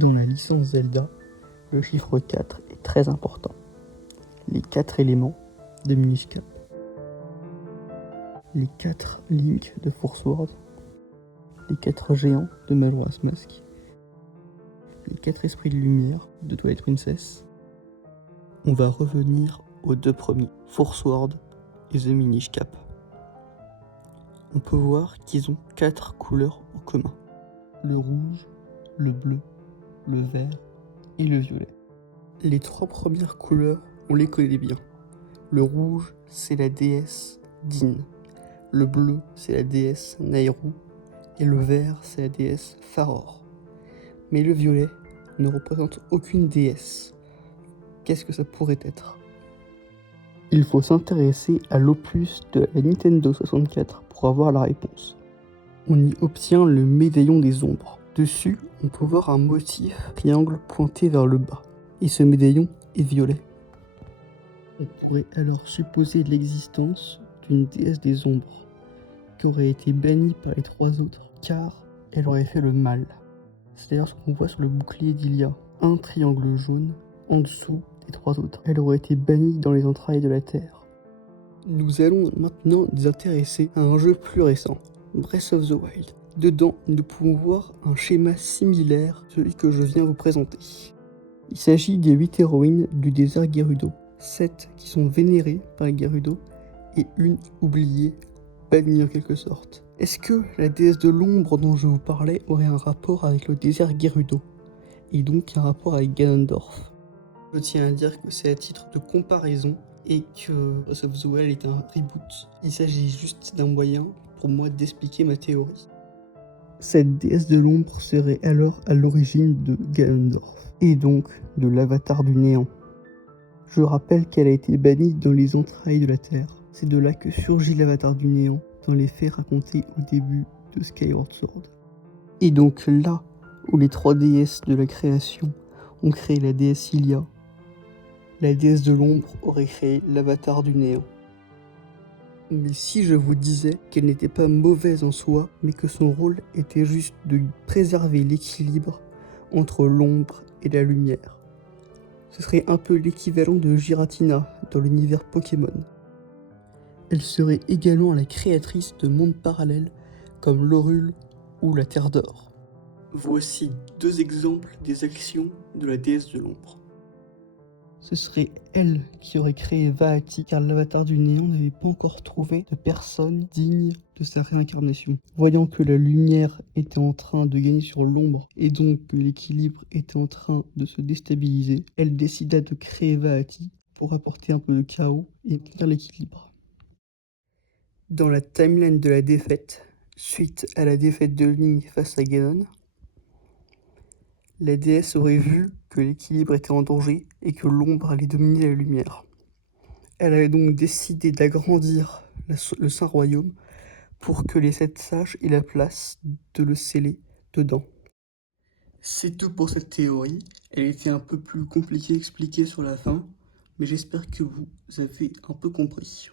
Dans la licence Zelda, le chiffre 4 est très important. Les 4 éléments de Minish Cap, les 4 Link de Four Swords, les 4 géants de Majora's Mask, les 4 esprits de lumière de Twilight Princess. On va revenir aux deux premiers, Four Swords et The Minish Cap. On peut voir qu'ils ont 4 couleurs en commun. Le rouge, le bleu, le vert et le violet. Les 3 premières couleurs, on les connaît bien. Le rouge, c'est la déesse Din. Le bleu, c'est la déesse Nayru. Et le vert, c'est la déesse Farore. Mais le violet ne représente aucune déesse. Qu'est-ce que ça pourrait être ? Il faut s'intéresser à l'opus de la Nintendo 64 pour avoir la réponse. On y obtient le médaillon des ombres. Dessus, on peut voir un motif triangle pointé vers le bas. Et ce médaillon est violet. On pourrait alors supposer l'existence d'une déesse des ombres, qui aurait été bannie par les 3 autres, car elle aurait fait le mal. C'est d'ailleurs ce qu'on voit sur le bouclier d'Hylia, un triangle jaune en dessous des 3 autres. Elle aurait été bannie dans les entrailles de la Terre. Nous allons maintenant nous intéresser à un jeu plus récent, Breath of the Wild. Dedans, nous pouvons voir un schéma similaire à celui que je viens vous présenter. Il s'agit des 8 héroïnes du désert Gerudo, 7 qui sont vénérées par les Gerudo et une oubliée, bannie en quelque sorte. Est-ce que la déesse de l'ombre dont je vous parlais aurait un rapport avec le désert Gerudo et donc un rapport avec Ganondorf? Je tiens à dire que c'est à titre de comparaison et que Breath of the Wild est un reboot. Il s'agit juste d'un moyen pour moi d'expliquer ma théorie. Cette déesse de l'ombre serait alors à l'origine de Ganondorf et donc de l'avatar du néant. Je rappelle qu'elle a été bannie dans les entrailles de la Terre. C'est de là que surgit l'avatar du néant dans les faits racontés au début de Skyward Sword. Et donc là où les 3 déesses de la création ont créé la déesse Hylia, la déesse de l'ombre aurait créé l'avatar du néant. Mais si je vous disais qu'elle n'était pas mauvaise en soi, mais que son rôle était juste de préserver l'équilibre entre l'ombre et la lumière, ce serait un peu l'équivalent de Giratina dans l'univers Pokémon. Elle serait également la créatrice de mondes parallèles comme l'Horul ou la Terre d'Or. Voici 2 exemples des actions de la déesse de l'ombre. Ce serait elle qui aurait créé Vaati, car l'avatar du néant n'avait pas encore trouvé de personne digne de sa réincarnation. Voyant que la lumière était en train de gagner sur l'ombre et donc que l'équilibre était en train de se déstabiliser, elle décida de créer Vaati pour apporter un peu de chaos et maintenir l'équilibre. Dans la timeline de la défaite, suite à la défaite de Link face à Ganon, la déesse aurait vu que l'équilibre était en danger et que l'ombre allait dominer la lumière. Elle avait donc décidé d'agrandir le Saint Royaume pour que les 7 sages aient la place de le sceller dedans. C'est tout pour cette théorie. Elle était un peu plus compliquée à expliquer sur la fin, mais j'espère que vous avez un peu compris.